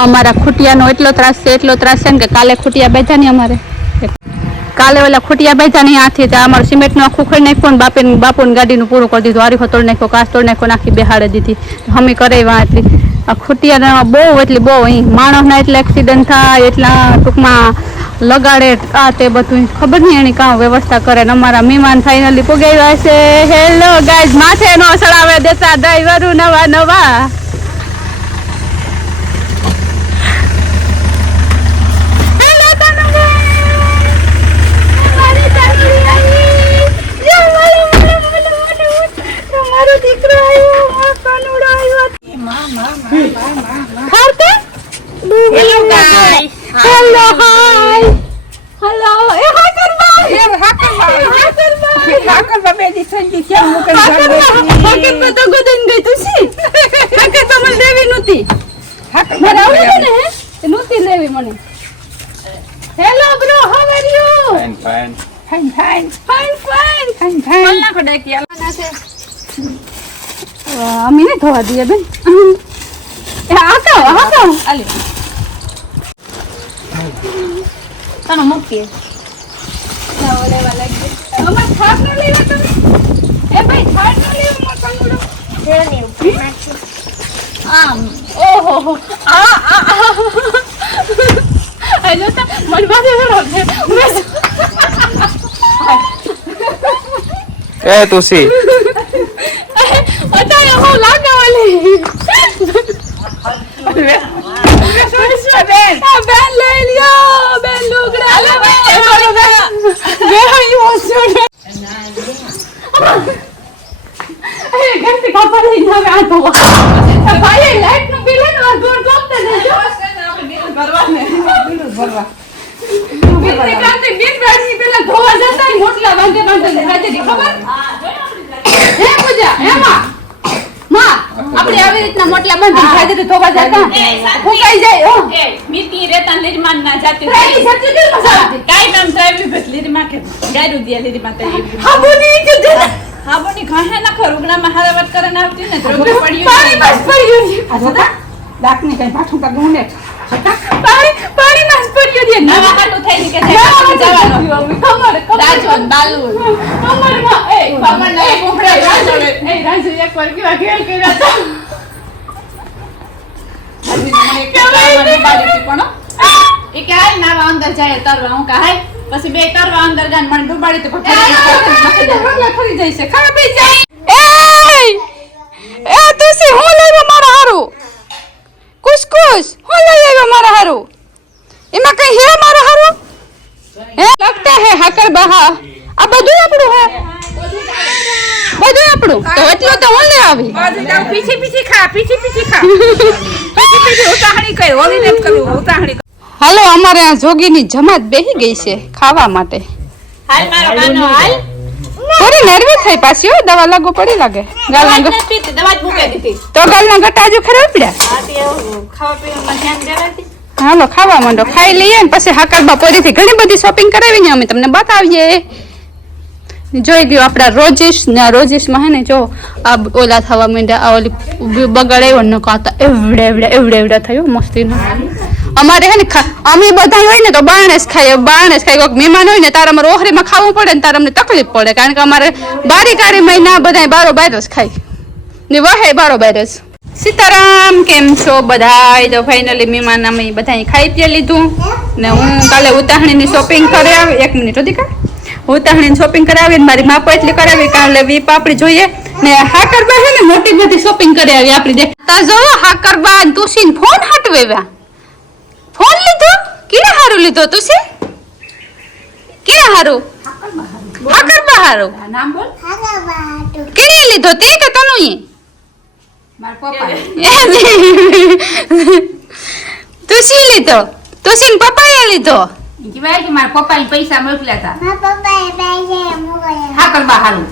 અમારા ખૂટિયાનો એટલો ત્રાસ છે ને કે કાલે ખૂટિયા બેઠા ને અમારે કાલે ઓલા ખૂટિયા બેઠા ને આથી અમારું સિમેન્ટનું આખું ખોઈ નાખ્યું ને બાપુની ગાડીનું પૂરું કરી દીધું આરી તોડ નાખ્યો કાચ તોડ નાખ્યો નાખી બેહાડે દીધી હમી કરે એટલી આ ખૂટિયા બહુ અહીં માણસના એટલા એક્સિડન્ટ થાય એટલા ટૂંકમાં લગાડે આ તે બધું ખબર નહીં એની કામ વ્યવસ્થા કરે ને અમારા મહેમાન ફાઇનલી પુગાવ્યા છે હેલો ગાઈઝ માથે નો સડાવે દેતા ડ્રાઈવરો નવા Hello, hi. Hello. Hakar baby sanji siang bukan Hakar તો ગોદન ગઈ તું સી hakar તો મને લેવી નહોતી મારે આવું ને હે નહોતી લેવી મને hello bro how are you fine બોલના ખડે કે આના છે અમે ને ધોવા દઈએ બેન આકા આલી તને મૂકી ના ઓલેવા લાગી અમાર થાક ન લેવા તમે એ ભાઈ થાક ન લેવા મો કંગડો દેણી નાખી આમ ઓહો આ આજો તો મન પાસે રહે એ તુસી અતારે હો લાગાવલી બેન લઈ લ્યો બેન લુગડા લે બેન ઇમોશનલ એ ઘરથી કાપા લઈ જાવે આ તો ભાઈ લાઈટ નું બિલ ને ગોળ ગોળતા જજો બિલ ભરવાને બિલ ભરવા બિલ કાંતે બિલ ગાડી પેલા ધોવા જતા મોટલા વાંધે હાજરી ખબર હે પૂજા એમાં માં આપણે આવી રીતના મોટલા બંધ હાજરી ધોવા જતા ફૂકાઈ જાય હો એ મીતી રેતા નિર્માણ ના જાતી ટ્રાઈ સચ્ચી દિલ મસાલા કાઈ નામ ડ્રાઈવ બસ લીરમા કે ગાડું દિયા લીરમા તે હા બોની કે દે હા બોની ખાહે ના ખરુગણા માં હારાવટ કરે ના આવતી ને રોગે પડ્યું પાણી બસ પડ્યું છે આ જોતા દાકની કઈ પાછું કા ગુને પાણી બસ પડ્યું છે નવા હાટું થઈ કે જવાનું ખબર રાજવન બાલુ અમારમાં એ બામણ ને કોપડા રાજુ એક વાર કેવા ખેલ કર્યા હતા એ કે આય નાવા અંદર જાય તરવા હું કાય પછી બે તરવા અંદર ગાન મને ડુબાડી તો ખરી જાય છે ખરા પી જાય એ તુસી હું લેવો મારા હારું કુસકુસ હું લઈ આવ્યો મારા હારું એમાં કઈ હે મારા હારું હે લગતા હે હાકર બહા આ બધું આપણું હે બધું આપણું તો એટલું તો હું લઈ આવી પીછી ખા ઉતાહણી કર ઓલી ને કરું ઉતાહણી હાલો અમારે આ જોગીની જમાત બેહી ગઈ છે ખાવા માટે હાલ મારો કાનો હાલ થોડી નર્વસ થઈ પાછી હો દવા લાગુ પડી લાગે દવા જ પીતી દવા જ મૂકે દીધી તો ગાલના ગટાજુ ખરાબ પડ્યા આ તે ખાવા પીવામાં ધ્યાન દેવાતી હાલો ખાવા માંડો ખાઈ લઈએ ને પછી હાકર બપોરીથી ઘણી બધી શોપિંગ કરાવીને અમે તમને બતાવીએ જોઈ ગયો આપડા રોજીશમાં હે ને જો આ ઓલા થવા માંડ્યા આ ઓલી બગાડ્યો ન કાતા એવડે થયો મસ્તીનો અમારે હે ને અમે બધા હોય ને તો બાણેસ ખાય કોઈક મહેમાન હોય ને તારા અમારે ઓહરીમાં ખાવું પડે ને તારા અમને તકલીફ પડે કારણ કે અમારે બારી કારી મહિના બધા બારોબાર જ ખાય ને વહે બારોબાર જ સીતારામ કેમ છો બધા તો ફાઇનલી મહેમાન અમે બધા ખાઈ પી લીધું ને હું કાલે ઉતાહણીની શોપિંગ કરી આવી 1 મિનિટ હતી કા ઉતાહણીની શોપિંગ કરાવી ને મારી માપો એટલી કરાવી કાલે વી પાપડી જોઈએ ને હાકરબા છે ને મોટી બધી શોપિંગ કરી આવી આપણી દેખતા જો હાકરબા તુસીન ફોન હટવેવા ફોન લીધો કેને હારું લીધો તુસી કેને હારું હાકરબા હારું નામ બોલ કેને લીધો તે કે તનુઈ માર પપ્પા તુસી લીધો તુસીન પપ્પાએ લીધો કહેવાય કે મારા પપ્પાએ પૈસા મોકલ્યા હતા મારા પપ્પાએ પૈસા મોકલ્યા હાકર બહારું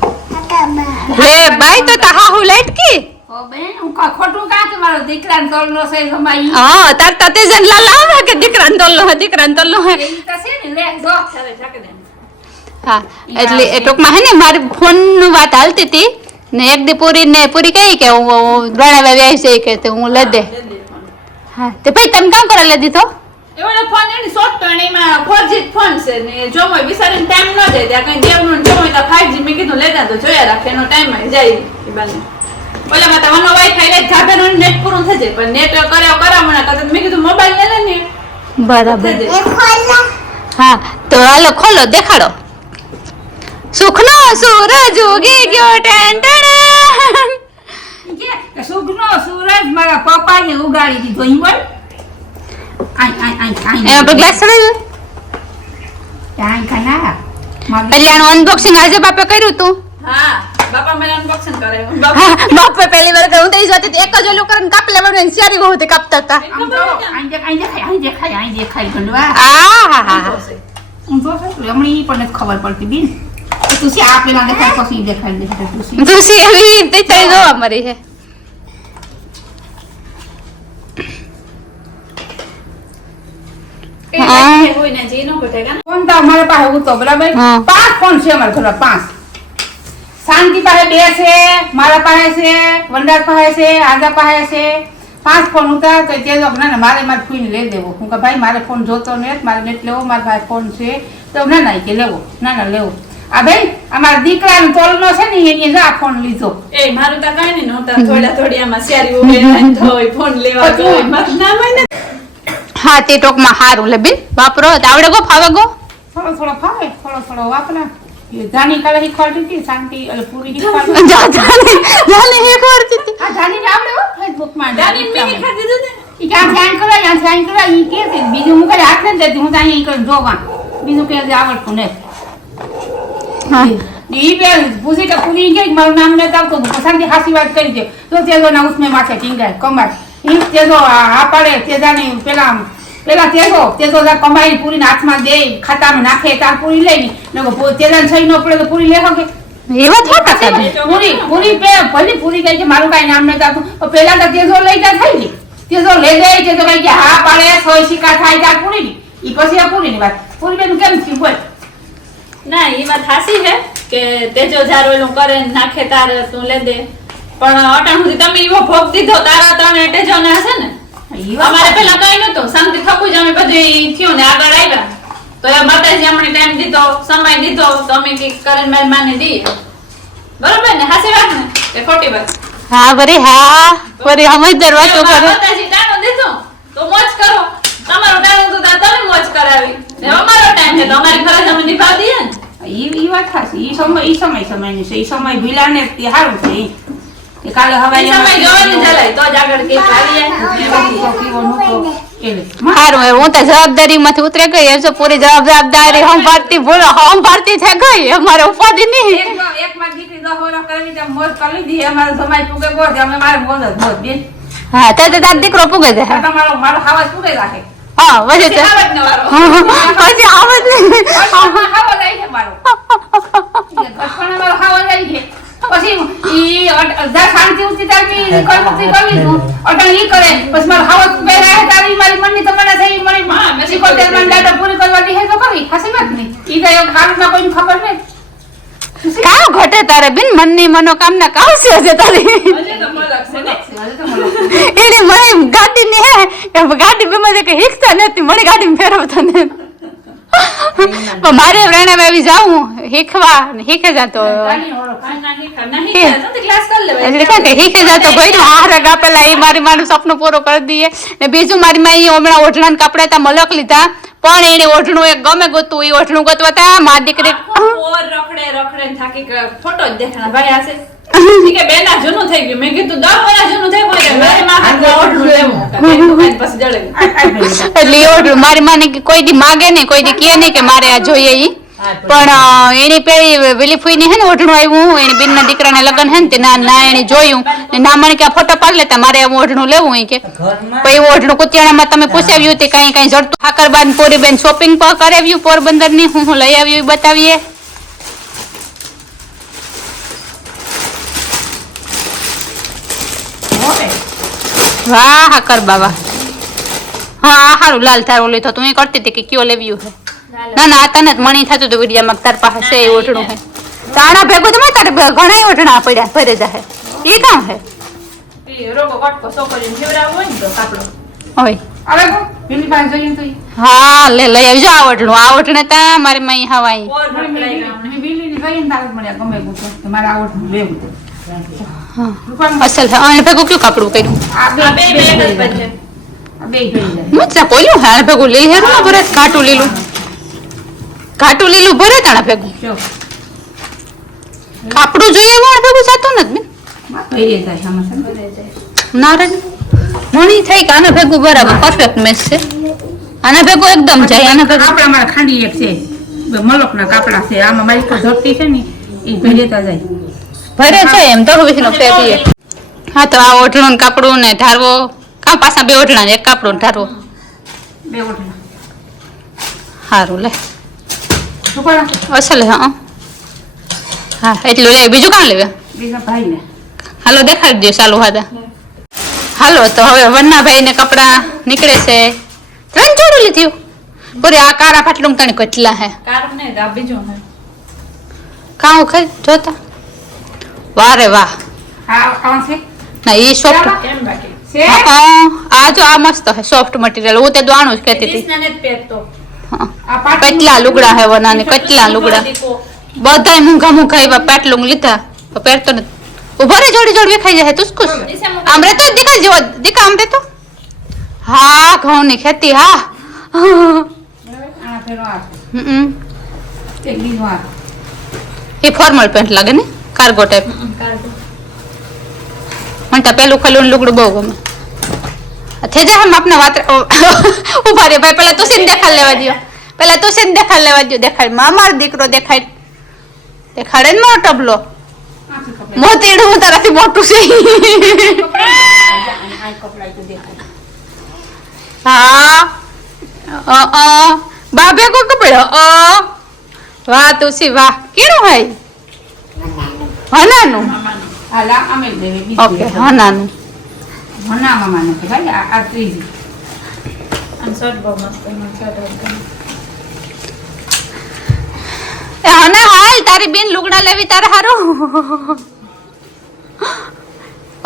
લે બાઈ તો હાહુ લાટકી ઓ બેન હું ખોટું કા કે મારો દીકરાને તોલનો છે જમાઈ હા તાર તતે જન લાલા કે દીકરાન તોલનો હે એ તો છે ને લે જો ચાલે ઠાકે દે હા એટલે એ ટોકમાં હે ને મારી ફોન નું વાત હાલતી હતી ને એક દી પૂરી કહી કે હું રણાવે આવી છે કે હું લે દે હા તે ભાઈ તમે કામ કરવા લે દીધો એવડો ફોન એની શોર્ટ તો એમાં 4G ફોન છે ને જો મોય વિચારીને ટાઈમ ન જાય ત્યાં કઈ દેવનું જો મોય તો 5G મેં કીધું લેતા તો જોયા રાખે એનો ટાઈમ આવી જાય એ બાને ઓલામાં તો વનો વાઈફાઈ લે ધાબેનું નેટ પૂરું થઈ જાય પણ નેટ કરાવણા કરતા મેં કીધું મોબાઈલ લે ને બરાબર એ ખોલા હા તો હાલો ખોલો દેખાડો સુખનો સૂરજ ઉગી ગયો ટેન કે સુગનો સૂરજ મારા પપ્પાએ ઉગાડી દીધો ઈ બોલ એમાં પર ગ્લાસ ચડાવ્યો આઈ કાના એટલે આનું અનબોક્સિંગ આજે બાપે કર્યું તું હા બાપા મને અનબોક્સિંગ કરે હા, બાપે પહેલી વાર હું તો ઈ જોતી હતી, એક જ ઓલું કરીને કાપી લેવાનું ને શેરી બહુ કાપતા હતા આઈ દેખાય ગંડવા આહાહા. હું જો છું હમણાં ઈ પણ નથી ખબર પડતી બીન તું સી આ પેલા દેખાય પછી દેખાય તું સી તું સી એવી તે તારી જોવા મરી છે એ લાગે હોય ને જે નો ઘટે કે ફોન તો અમારા પાસે ઉતો બરાબર હા. 5 ફોન છે અમારા ઘરમાં 5 શાંતિ પાસે 2 છે મારા પાસે છે વંડાર પાસે છે આદા પાસે છે 5 ફોન ઉતા તો તે જો ના મારે માર ફોન લઈ દેવો હું કે ભાઈ મારે ફોન જોતો ને મારે નેટ લેવો મારા પાસે ફોન છે તો ના કે લેવો ના લેવો આ ભાઈ અમારા દીકરાનો તોલનો છે ને એને જો આ ફોન લીધો એ મારું તો કાઈ નહીં નહોતા થોડી આમાં શેરી ઉભે હોય ફોન લેવા તો ના મને હા તે ટોકમાં હારું લે બેન વાપરો તો આવડે ગો ફાવે ગો થોડો ફાવે થોડો વાપરા એ જાની કાલે શીખવાડતી હતી શાંતિ એટલે પૂરી શીખવાડતી જાને એક વાર જીતી આ જાની ને આવડે હો ફેસબુક માં દાની મિની ખાધી દીધું ને ઈ ક્યાં સાઈન કરાય ઈ કે છે બીજું હું કઈ હાથ નથી દેતી હું તો અહીંયા કરીને જોવા બીજું કે આવડતું ને હા ઈ બે પૂછી કે પૂરી ગઈ મારું નામ નથી આવતું પસંદ હાસી વાત કરી છે તો તેજો ના ઉસમે માથે ટીંગાય કમાય ઈ તેજો આ પાડે તેજાની પેલા તેજો જા કમાઈ પૂરી હાથમાં દે ખાતામાં નાખે તાર પૂરી લઈ ને તેજાને સહી ન પડે તો પૂરી લે હકે એ વાત હોતા કરે પૂરી ભલે પૂરી ગઈ છે મારું કઈ નામ નથી આવતું પણ પેલા તો તેજો લઈ જા થઈ ગઈ તેજો લઈ જાય છે તો કઈ કે હા પાડે સોય શિકા થાય તાર પૂરી ની ઈ પછી આ પૂરી ની વાત પૂરી બેન કેમ થયું બોલ ના એ વાત હાસી છે કે તેજો જાર ઓલું કરે ને નાખે તાર તું લે દે પણ અટાણ સુધી તમે એવો ભોગ દીધો તારા ત્રણ તેજો ને હશે ને અમારે પેલા કઈ નતું શાંતિ થકું જ અમે બધું થયું ને આગળ આવ્યા તો એ માતાજી અમને ટાઈમ દીધો સમય દીધો તો અમે કઈક કરીને મારી માને દઈએ બરોબર ને હાસી વાત ને કે ખોટી વાત હા વરી સમજદાર વાતો કરે માતાજી ટાણું દીધું તો મોજ કરો તમારું ટાણું તો તમે મોજ કરાવી ને અમારો ટાઈમ છે તો અમારી ફરજ અમે નિભાવી દઈએ ને ઈ વાત ખાસી ઈ સમયની છે ઈ સમય ભીલાને તે સારું છે ઈ કે કાલે હવે એ સમય જોવાની જલાય તો જ આગળ કઈક આવી હારું હવે હું તો જવાબદારી માંથી ઉતરે ગઈ એમ છે પૂરી જવાબદારી સંભાળતી થઈ ગઈ અમારે ઉપાધિ નહીં એક માં દીકરી 10 વર્ષ કરવી તો મોજ કરી દીધી અમારો સમય પૂગે ગો અમે મારે મોજ જ મોજ બેન હા તે તાર દીકરો પૂગે છે મારો હાવસ પૂગે રાખે હા વજે છે આવત ને વારો પછી આવત નહીં હાવો જાય છે મારો ઘસવાના મારો હાવો જાય છે પછી ઈ અડધા શાંતિ ઉતી તારી કરતી કરી દઉં અટણ ઈ કરે પછી મારો હાવો પૂગે રહે તારી મારી મનની તમન્ના થઈ મળી માં પછી કોતે મન દાડા પૂરી કરવા દી હે તો કરી ખાસી વાત નહીં ઈ તો એક ખારું ના કોઈને ખબર નહીં કાવ ઘટે તારે બિન મનની મનોકામના કાવ છે તારી હજી તો મલક છે ને એને મને ગાડી ને હે ગાડી બેમાં કે હિકતા નથી મને ગાડી ફેરવતા ને પણ મારે રેણા આવી જાઉં હીખે જાતો એટલે કે હીખે જાતો ભાઈ હારા કાપેલા એ મારું સપનું પૂરું કરી દઈએ ને બીજું મારી માં હમણાં ઓઢણા કપડા તા મલક લીધા પણ એને ઓઢણું એક ગમે ગોતું એ ઓઢણું ગોતવા તા મારી દીકરી ઓર રખડે થાકી ફોટો જ દેખાણા ભાઈ આસે કે બેના જૂનું થઈ ગયું મેં કીધું 10 વર્ષ જૂનું થઈ ગયું મારે માં ઓઢણું લેવું પછી જડે એટલે એ ઓઢણું મારી માને કોઈ દી માગે ને કોઈ દી કહે નહીં કે મારે આ જોઈએ ઈ પણ એની પેલી વેલી ફૂઈ હે ને ઓઢણું આવ્યું એની બેન ના દીકરાને લગ્ન હે ને તે ના એને જોયું ને ના મને કે ફોટો પાડ લેતા મારે ઓઢણું લેવું હોય કે પછી ઓઢણું કુતિયાણામાં તમે પૂછાવ્યું તે કઈ જડતું ઠાકરબાન પોરી બેન શોપિંગ પર કરાવ્યું પોરબંદર ની હું લઈ આવ્યું એ બતાવીએ વાહ હાકર બાબા હા હારું લાલ તાર ઓલી તો તું એ કરતી હતી કે કયો લેવ્યું હે ના ના આ તને જ મણી થતું હતું વિડિયામાં તાર પાસે છે એ ઓઢણું હે તાણા ભેગું તો તારે ઘણા ઓઢણા પડ્યા ભરે જાહે એ કામ હે એ રોગો કટકો છોકરીને જીવડાવ હોય ને તો કાપડો ઓય હવે કો પેલી પાસે જોઈએ તો હા લઈ આવજો આવટણે તા મારી મઈ હવાઈ ઓર ભટકાઈ ગયા. મેં બિલ્લીની જોઈએ ને તારે મળ્યા ગમે ગુતો તમારે આવડ લેવું તો હા રૂપાનું અસલ છે અને ભેગું કયું કપડું કર્યું આ આ બે બે બેગ જ બચે. આ બે જોઈ લે મજા કોલ્યું હા ભેગું લઈ હેરું ના ભરે ઘાટું લીલું ભરે તાણા ભેગું જો કાપડું જોઈએ એવું ભેગું જાતું નથી માં ભઈ જાય આમાં છે ના રે મણી થઈ કે આના ભેગું બરાબર પરફેક્ટ મેચ છે આના ભેગું એકદમ જાય આના ભેગું આપણા મારા ખાંડી એક છે મલકના કાપડા છે આમાં મારી કોઈ ધોતી છે ને એ ભેલેતા જાય ભરે છે એમ તો વિષ્ણુ ફેરીએ હા તો આ ઓઢણું ને કાપડું ને ધારવો કામ પાછા બે ઓઢણા ને એક કાપડું ને ધારવો બે ઓઠના સારું લે રૂપાણા અસલ હા હા એટલું લે બીજું કાં લેવે બીજા ભાઈને હાલો દેખાડી દો ચાલુ હતા હાલો તો હવે વન્નાભાઈ ને કપડા નીકળે છે 3 જોડી લીધી પૂરી આ કાળા ફાટલું તને કેટલા હે કારું ને આ બીજું હે. કાં ખરી જોતા વાહ રે વાહ આ કોણ છે ના એ સોફ્ટ કેમ બાકી? છે આ જો આ મસ્ત હે સોફ્ટ મટીરિયલ હું તે દોણું જ કહેતી હતી ક્રિષ્નાને જ પહેરતો. હા આ પાટલું કેટલા લુગડા હે વનાને કેટલા લુગડા દીકો. બધાય મૂંઘા એવા પેટલું લીધા તો પહેરતો નથી ઉભો રે જોડી વેખાઈ જાય તુસકુસ દિશા મૂકો. આમ રે તો દીકા જેવો દીકા આમ રે તો હા ઘઉંની ખેતી હા આ ફેરો આ છે. હમ એક બીજું આ એ ફોર્મલ પેન્ટ લાગે ને કાર્ગો ટાઈપ કાઢો. મને તો પેલું ખલું લુગડું બહુ ગમે થઈ જાય હમ આપને વાત ઉભા રે ભાઈ પેલા તુસીને દેખાડ લેવા દો દેખાડ મામાર દીકરો દેખાડે ને મોટો ટબલો આ છે કપડા મોતીડું હું તારાથી મોટું છે આ કપડા તો દેખાય હા બા ભેગો કપડો વાહ તુસી વાહ કેનું હોય હનાનું આ લા અમે દેવે ઓકે બીજું હનાનું મના મામાને કે ભાઈ આ ત્રીજી આમ શર્ટ બહુ મસ્ત છે. મને શર્ટ જ ગમે. એ હને હાલ તારી બેન લુગડા લેવી તારે હારું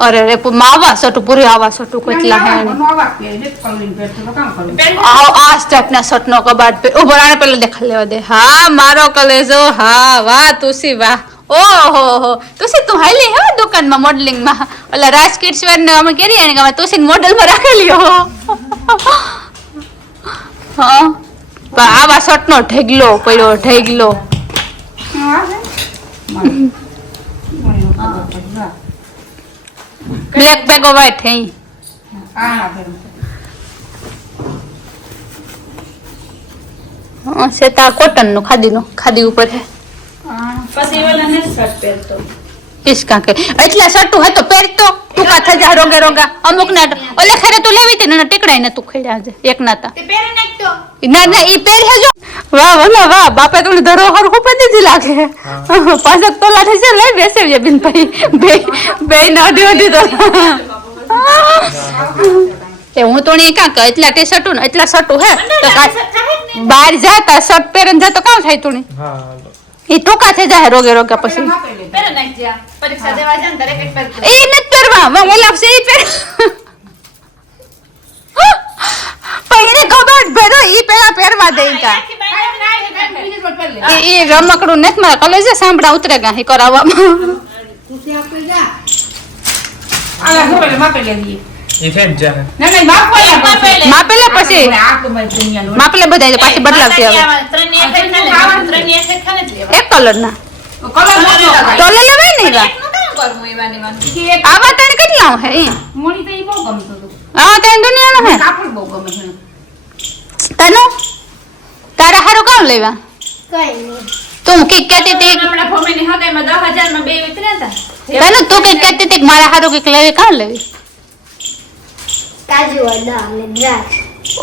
અરે રે માવા સટુ પૂરી આવા સટુ કેટલા હે ને. નવા કે રેડ કલરિંગ પેટ તો કામ કરું પહેરવું? આ સ્ટેપના શર્ટનો કબાટ પે ઉભો રાણે પેલો દેખાડ લેવા દે હા મારો કલેજો હા વાહ તુસી વાહ ઓહો તુસી તું હાલી હે દુકાનમાં મોડલિંગમાં ઓલા રાજ કિડ્સ વેર ને અમે કેરી આને કે તુસી મોડલમાં રાખેલી હો હા પણ આવા શર્ટનો ઢેગલો પડ્યો ઢેગલો આ છે મારું ખબર પડી વાહ બ્લેક બેગો વ્હાઈટ હે આ ફેરો સેતા કોટન નું ખાદી ઉપર હે પછી ઓલાને જ શર્ટ પહેરતો. ઇસકા કે એટલા સટુ હે તો પહેરતો તું કા થજા રોગા અમુક ના ઓલે ખરે તો લેવી તે ને ટીકડાઈ ને તું ખડ્યા છે એક નાતા તે પહેરી નાખતો. ના ઈ પહેરે જો વાહ બાપે તો ધરોહર ઉપર દીધી લાગે 5 તોલા થઈ છે લઈ બેસે બિન ભાઈ બે ના અડી તો એ હું તો ની કા એટલા ટી શર્ટુ ને એટલા શર્ટુ હે તો બહાર જાતા શર્ટ પહેરીને જાતો કામ થાય તું ઈ ટૂંકા થઈ જાય રોગે પછી પહેરી નાખજે આ. પરીક્ષા દેવા જાય ને ત્યારે કંઈક પહેરતો. એ નથી પહેરવા ઓલા છે ઈ પહેર પહેરે કબાટ ભરો ઈ પેલા પહેરવા દે કા આખી બાઈ બીજી પર પહેર લે એ રમકડું નથી મારા કલેજે સાંભળા ઉતરેગા હી કરાવવામાં તું આપણે જા આ હું માપે લે દી ઇફેક્ટ જાહે ના માપવા માપે લે. માપેલા પછી આ તો મારી દુનિયાનો માપલે બધા પાછી બદલાવતી હવે ત્રણની એક જ ખાને. ત્રણની એક જ ખાને જ લેવા. એક કલર ના કલર મોટો તો લઈ લેવાય ને એવા એકનું કામ કરવું એવાની માં? એક આવા તને કેટલા હે ઈ મોણી તો ઈ બહુ ગમતો હતો આ તને દુનિયાનો હે કાપડ બહુ ગમે છે તનો તારા હારું કામ લેવા કઈ નહીં તું કઈક કહેતી હતી હમણાં ભૂમિની હગાઈમાં 10,000 માં બે ઉતર્યા હતા. તને તું કઈક કહેતી હતી કે મારા હારું કઈક લેવી કામ લેવી કાજુ બદામ ને દ્રાક્ષ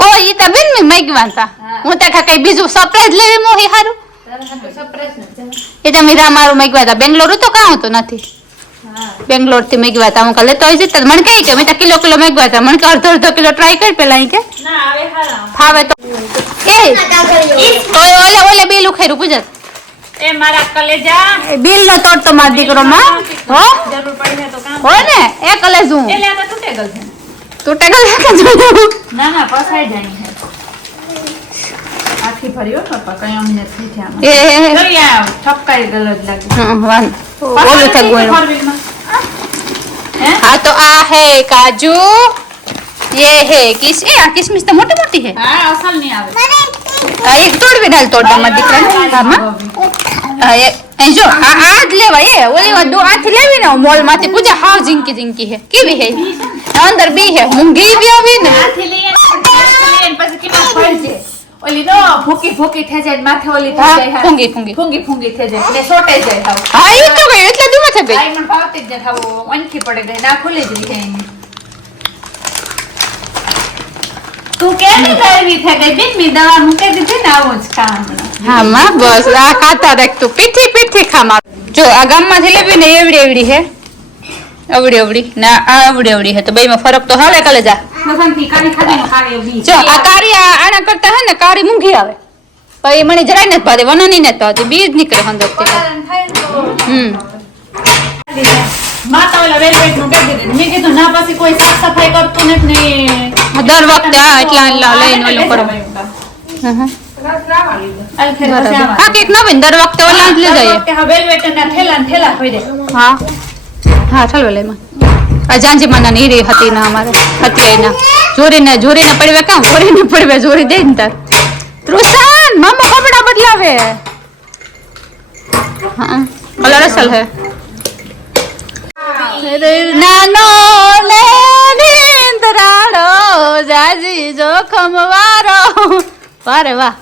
ઓ ઈ તો બેન મે માગવા તા હું તો કઈ બીજું સરપ્રાઈઝ લેવી મોહી હારું તારા હાટુ સરપ્રાઈઝ નથી. એ તો મીરા મારું માગવા તા બેંગ્લોર તો કાં તો નથી હા. બેંગ્લોર થી માગવા તા હું કહે લેતો આવી જતા મને કઈ કે મેં તો કિલો માગવા તા મને કે અડધો કિલો ટ્રાય કર પેલા અહીં કે ના હવે હારા. ફાવે તો એ ઓલે બિલ ઉખેરું પૂજા એ મારા કલેજા બિલ નો તોડ તો માર દીકરો માં હો જરૂર પડી છે તો કામ હો ને એ કલે હું એટલે આ તો તૂટે ગયું છે. તૂટેગા લેકે જોયું ના ના પસાઈ જાય છે આખી ભર્યો પપ્પા કઈ અમને થઈ છે આમાં એ જોઈ આ ઠપકાઈ ગયો જ લાગે હા વાન બોલો તક બોલો हाँ तो आ है काजू ये है किशमिश तो मोटी मोटी है હા અસલ નહીં આવે एक तोड़ भी डाल तोड़ मत दिख रहा है जो आज लेवा ये ओली वा दो आठ लेवी ना मॉल माथे पूजा हाव जिंकी जिंकी है केवी है अंदर बी है मूंगी भी आवी ने આથી લઈએ પછી કેમાં ફળજે ઓલી નો ભૂકી ભૂકી થઈ જાય માથે ઓલી થઈ જાય હા ફૂંગી ફૂંગી ફૂંગી ફૂંગી થઈ જાય એટલે સોટે જાય હાવ હા ઈ તો ગઈ એટલે દુમાં થઈ ગઈ આઈ મને ભાવતી જ ન થાવો અંખી પડે ગઈ ના ખુલી જ રહી એની તું કેની લાવી થઈ ગઈ બેન મી દવા મૂકી દીધી ને આવું જ ખાવાનું હા માં બસ આ ખાતા રાખ તું પીઠી પીઠી ખામાં જો આ ગામમાં થી લેવી ને એવડી એવડી હે અવડી અવડી ના આ અવડી અવડી હે તો બેમાં ફરક તો હાલે કાલે જા મસાનથી કાઢી ખાધી ખાવે બી જો આ કાળી આના કરતા હે ને કાળી મૂંગી આવે પછી મને જરાય નથી ભાવે વનની નથી ભાવતી બીજ નીકળે અંદરથી માતા ઓલા વેલવેટ નું કહી દીધું મેં કીધું ના પછી કોઈ સાફ સફાઈ કરતું નથી ને દર વખતે આ એટલા લઈને ઓલું કરો હા કેક ના બન દર વખતે ઓલા જ લઈ જઈએ વેલવેટ ના થેલા હોય દે હા હા ચાલો લે માં આ જાંજી માના નીરી હતી ના અમારે હતી એના જોરીને પડવે કામ જોરીને પડવે જોરી દે ને તાર ત્રુસાન મામા કપડા બદલાવે હા કલર અસલ હે નાનો લે નિંદરાડો જાજી જોખમ વારો વારે વાહ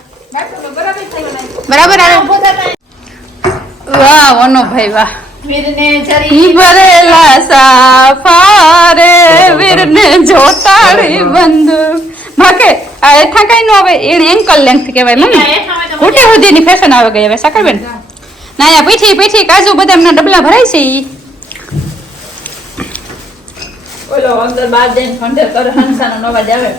બરાબર આવે વાહ ઓનો ભાઈ વાહ વીરને જરી ઈ ભરેલા સાફારે વીરને જોતાડી બંદૂક માકે આ એઠા કઈ નો આવે એને એન્કલ લેન્થ કહેવાય મમ્મી ઘૂંટે સુધીની ફેશન આવે ગઈ હવે સાકરબેન ના યા પીઠી કાજુ બદામના ડબલા ભરાય છે ઈ ઓલો અંદર બાદ દેન ફંડે કર હંસાનો અવાજ આવે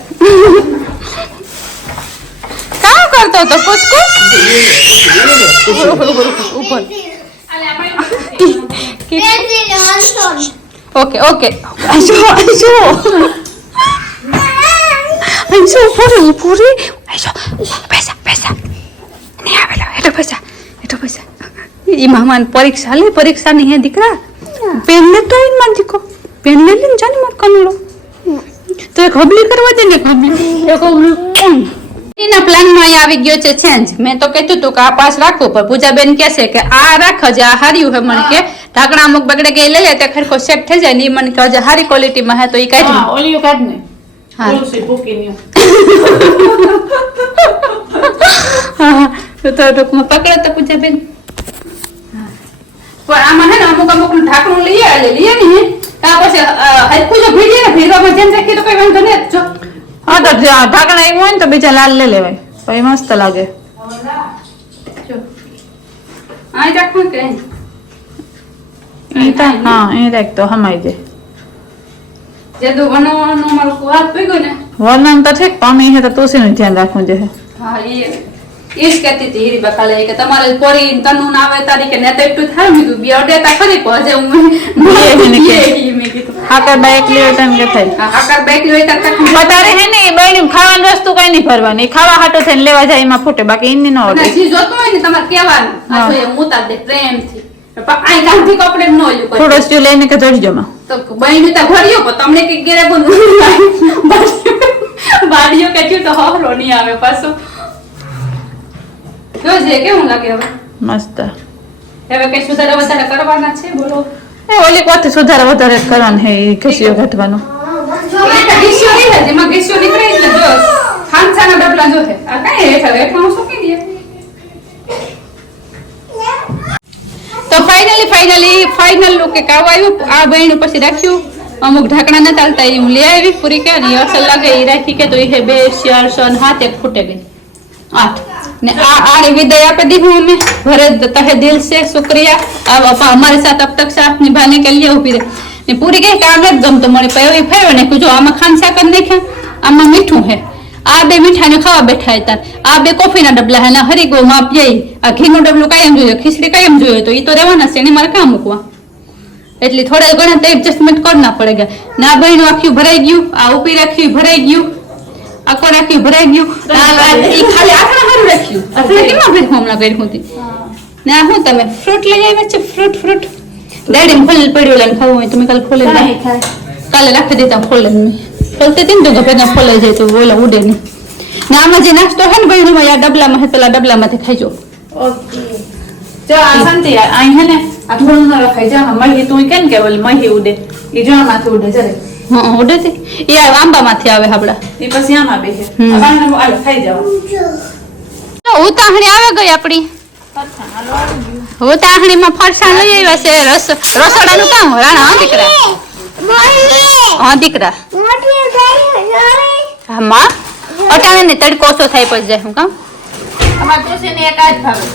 કામ કરતો તો કુછ ઉપર ઓકે અંશુ પૂરી અંશુ પૈસા નહીં આવેલા એટલો પૈસા ઈ મામાન પરીક્ષા ની હે દીકરા પેન ને તો ઈન માં દીકો પેન લે લીન જાને માર કનુલો તો એક હબલી કરવા દે ને હબલી એના પ્લાન માં આવી ગયો છે ચેન્જ મેં તો કીધું તું કે આ પાસ રાખવું પણ પૂજાબેન કહે છે કે આ રાખ જે આ હાર્યું હે મને કે ઢાંકણા અમુક બગડે કે લઈ લે તે ખરખો સેટ થઈ જાય ને ઈ મને કે હારી ક્વોલિટી માં હે તો ઈ કાઢી હા ઓલી કાઢ ને હા. ઓલું સે ભૂકી ની તો ટૂંકમાં પકડે તો પૂજાબેન પણ આમાં હે ને અમુક નું ઢાંકણું લઈએ ને ત્યાં પછી હરખું જો ભીડીએ ને ભીડવામાં જેમ રાખીએ તો કઈ વાંધો નહીં જો હા તો ઢાંકણા એવું હોય ને તો બીજા લાલ લઈ લેવાય પછી મસ્ત લાગે આ રાખવું કે હા એ રાખ તો હમાઈ જાય જે દો બનાવવાનો મારો હાથ પડી ગયો ને વર્ણન તો ઠીક પામી છે તો તુલસીનું ધ્યાન રાખવું જોઈએ હા એ જ કહેતી હતી હીરી બકાલે કે તમારે પોરી તનું આવે તારીખે ને તો એટલું થાય મીધું બે અડેતા ખરી પહોંચે હું મેં કીધું હાકર બાઈક લેવો તો એમ કે થાય આકાર બેક લઈ તા વધારે હે ને બહેની ખાવાની વસ્તુ કઈ નહીં ભરવાની ખાવા હાટો થઈને લેવા જાય એમાં ફૂટે બાકી એની ન ઓળે જે જોતો હોય ને તમારે કહેવાનું આ જોઈએ હું ઉતાર દે પ્રેમથી પણ આ ગાંધી કપડે ન ઓલું કરે થોડો સ્ટુ લઈને કે જોડજો માં તો બહેની તો ભર્યો પણ તમને કે ગેરે બોલ બાડીઓ કે તો હોરો નહીં આવે પાછો જોજે કેવું લાગે હવે મસ્ત હવે કઈ સુધારા વધારે કરવાના છે બોલો એ ઓલી કોથી સુધારા વધારે કરવાનું હે એ ખુશીઓ ઘટવાનું એટલે ગીસ્યો નહીં હે જેમાં ગીસ્યો નીકળે એટલે જો ખાંચાના ડબલા જો હે આ કઈ હેઠળ સુકી દે તો ફાઇનલ લુક એક આવું આવ્યું આ બહેનું પછી રાખ્યું અમુક ઢાંકણા ન ચાલતા એ હું લઈ આવી પૂરી કે ને અસલ લાગે એ રાખી કે તો એ 2 4 6 7 એક ફૂટે ગઈ 8 ને આની વિદાય આપી દીધું અમે ભરે તહે દિલ से शुक्रिया अब हमारे साथ अब तक साथ निभाने के लिए उभी रहे ने पूरी कही काम જ ગમતો મને પયો ફેરવે ને જો આમાં ખાંસા કરી નાખ્યા આમાં મીઠું હે આ બે મીઠાને ખાવા બેઠા હતા આ બે કોફીના ડબલા હે ને હરીગો માપ જઈ આ ઘીનો ડબલું કાયમ જોઈએ ખીચડી કાયમ જોઈએ તો ઈ તો રહેવાના છે ને મારે કામ મૂકવા એટલે થોડા ઘણા તો એડજસ્ટમેન્ટ કરના પડે ના બહેનું આખી ભરાઈ ગયું આ ઉપી રાખ્યું ભરાઈ ગયું આખો રાખ્યું ભરાઈ ગયું ઈ ખાલી આખા હારું રાખ્યું આપણે કેમાં ભેર હમણાં કર્યું હતી ને આ હું તમે ફ્રૂટ લઈ આવ્યા છે ફ્રૂટ ડેડી ફૂલ પડ્યું લઈને ખાવું હોય તમે કાલે ખોલે કાલે રાખી દેતા ખોલે ખોલતી હતી ને તો ગભે ખોલાઈ જાય તો ઓલા ઉડે નહીં ને આમાં જે નાસ્તો હે ને બહેનું આ ડબલામાં હે પેલા ડબલામાંથી ખાઈજો ઓકે જો આ શાંતિ અહીં હે ને આ થોડું ન રખાય જા મહી તું કેમ કે ઓલી મહી ઉડે ઈ જો માથે ઉડે જરે હા ઉડે છે એ આંબામાંથી આવે આપડા ઈ પછી આમાં બેસે આને આલ ખાઈ જાવ ઉતાહણી આવે ગઈ આપડી ઉતાહણીમાં ફરસાણ લઈ આવ્યા છે રસોડાનું કામ રાણા હા દીકરા હા માં અટાણે ને તડકો ઓછો થાય પછી જાય હું કામ અમાર તુસીને એક આજ ભાવે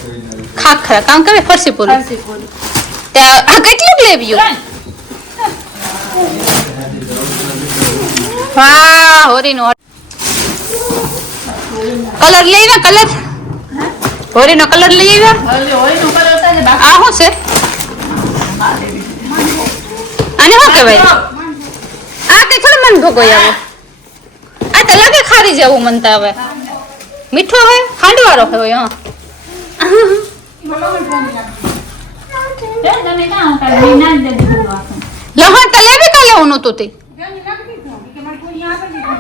ખાખરા કામ કરે ફરસી પૂરી આ કેટલું લેવ્યું વાહ હોરીનો કલર લઈ આવ્યા કલર હોરીનો કલર લઈ આવ્યા ઓયનો કલર થાય ને આ શું છે આને શું કહેવાય આ કે થોડું મન ભોગો આવો આ તો લાગે ખારી જેવું મનતા હવે મીઠો હોય ખાંડવાળો હોય હા લહણ તો લેવી કા લેવું નતું તે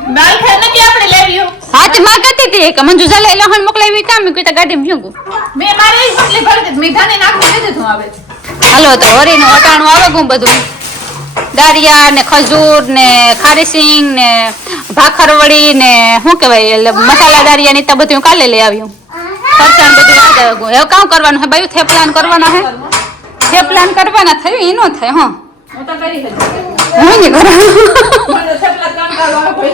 બાલ ખાય ને કે આપણે લેવ્યો હા તે માં કહેતી હતી કે મંજુ જા લઈ લહણ મોકલાવી કામ કે ગાડીમાં ભ્યું મે મારે ઈ મોકલી ભરી દે મીઠાને નાખી દે તું આવે હાલો તો હરીનું અટાણું આવે ગું બધું દાળિયા ને ખજૂર ને ખારીસિંગ ને ભાખરવડી ને શું કહેવાય એટલે મસાલા દાળિયા ની તો બધું કાલે લઈ આવ્યું ફરસાણ બધું આવી ગયું હવે કામ કરવાનું હે ભાઈ થેપલાન કરવાના હે થેપલાન કરવાના થયું ઈ નો થાય હા હું તો કરી હતી હું નહીં કરું મને થેપલા કામ કરવા કોઈ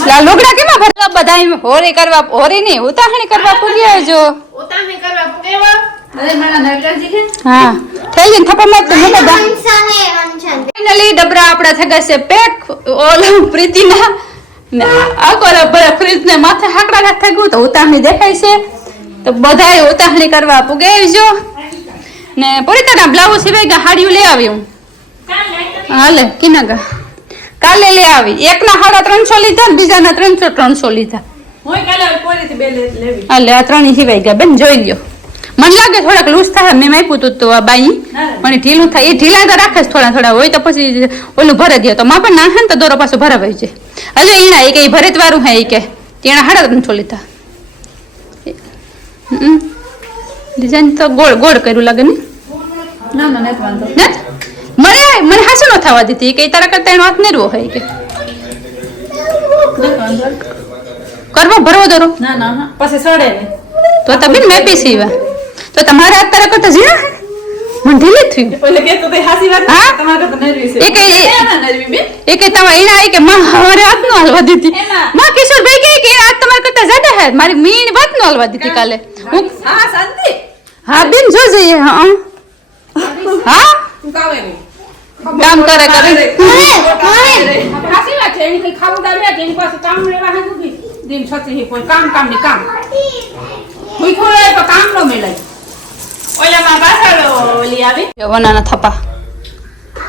લા લોગડા કેમાં ભરલા બધા હોરી કરવા હોરી નહીં ઉતાહણી કરવા પૂર્યા જો ઉતામે કરવા કેવા અરે મારા નટરાજી છે હા થેલી થપામાં તો મને દા હંસા હે હંસા ફાઇનલી ડબરા આપડા થઈ ગયા છે પેક ઓલ પ્રીતિના ને આ કોરા ભરા ફ્રીજ ને માથે હાકડા નાખ થઈ ગયું તો ઉતાહણી દેખાય છે તો બધાય ઉતાહણી કરવા પૂગે જો ને પૂરીતાના બ્લાઉઝ સિવાય ગયા હાડીઓ લઈ આવ્યું હાલે કિનાગા કાલે લઈ આવી એકના 350 લીધા ને બીજાના 300 લીધા હું કાલે પોરીથી બે લેવી હાલે આ ત્રણેય સિવાય ગયા બેન જોઈ ગયો મને લાગે થોડાક લૂઝ થાય મેં આપ્યું તું તો આ બાઈ મને ઢીલું થાય એ ઢીલા તો રાખે થોડા હોય તો પછી ઓલું ભરે દે તો માં પણ નાખે ને તો દોરો પાછો ભરાવાય છે હજુ એના એ કે ભરત વાળું હે એ કે તેના 350 લીધા ડિઝાઇન તો ગોળ ગોળ કર્યું લાગે ને ના ના નથી વાંધો મને હાસુ ન થવા દીધી કે તારા કરતા એનો હાથ નેરવો હોય કે કરવા ભરવો દોરો ના ના હા પછી સડે ને તો તમે મેં પી સીવા તો તમારા હાથ તારા કરતા ઝીણા હે મને ઢીલી થયું એટલે કે તો તે હાસી વાત હા? તમારે તો નરવી છે એ કે- ના નરવી બે એ કે તમે એના કે માં હવારે હાથ નો હલવા દીધી એમાં. માં કિશોરભાઈ કહે કે હાથ તમારા કરતા જ્યાદા હે મારી મીણ વાત નો હલવા દીધી કાલે હું હા શાંતિ હા બેન જો જઈએ હા હા તું કાવે રે કામ કરે કરે હાસી વાત છે એની કઈ ખાવું દાવ્યા કે એની પાસે કામ લેવા હે તું દિન સતી કોઈ કામ ની કામ કોઈ ખોરાય તો કામ નો મેલાય ઓલામાં પાછળ ઓલી આવી વનાના થપા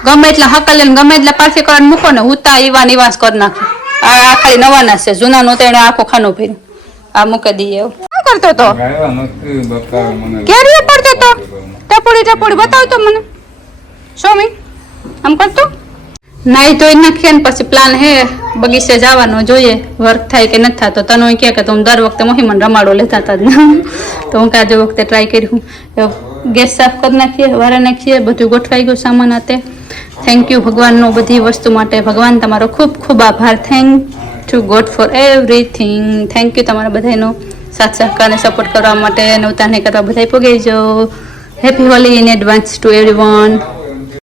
ગમે એટલા હકલે ને ગમે એટલા પાછી કરીને મૂકો ને ઉતા ઈવા નિવાસ કરી નાખે આ ખાલી નવાના છે જૂના નો તેને આખો ખાનો ભર્યું આ મૂકી દઈએ એવું શું કરતો તો કેરીઓ પડતો તો ટપોડી બતાવતો મને સોમી આમ કરતો નાઈ ધોઈ નાખીએ ને પછી પ્લાન હે બગીચે જવાનો જોઈએ વર્ક થાય કે નથી થતો તને હું કે તું દર વખતે મોહિમન રમાડો લેતા હતા જ તો હું આજે વખતે ટ્રાય કર્યું ગેસ સાફ કરી નાખીએ વારા નાખીએ બધું ગોઠવાઈ ગયું સામાન હાથે થેન્ક યુ ભગવાનનો બધી વસ્તુ માટે ભગવાન તમારો ખૂબ ખૂબ આભાર thank two God for everything thank you તમારા બધાનો સાથ સહકારને સપોર્ટ કરવા માટે નવતાને કરવા બધા પગે જો happy Holi in advance to everyone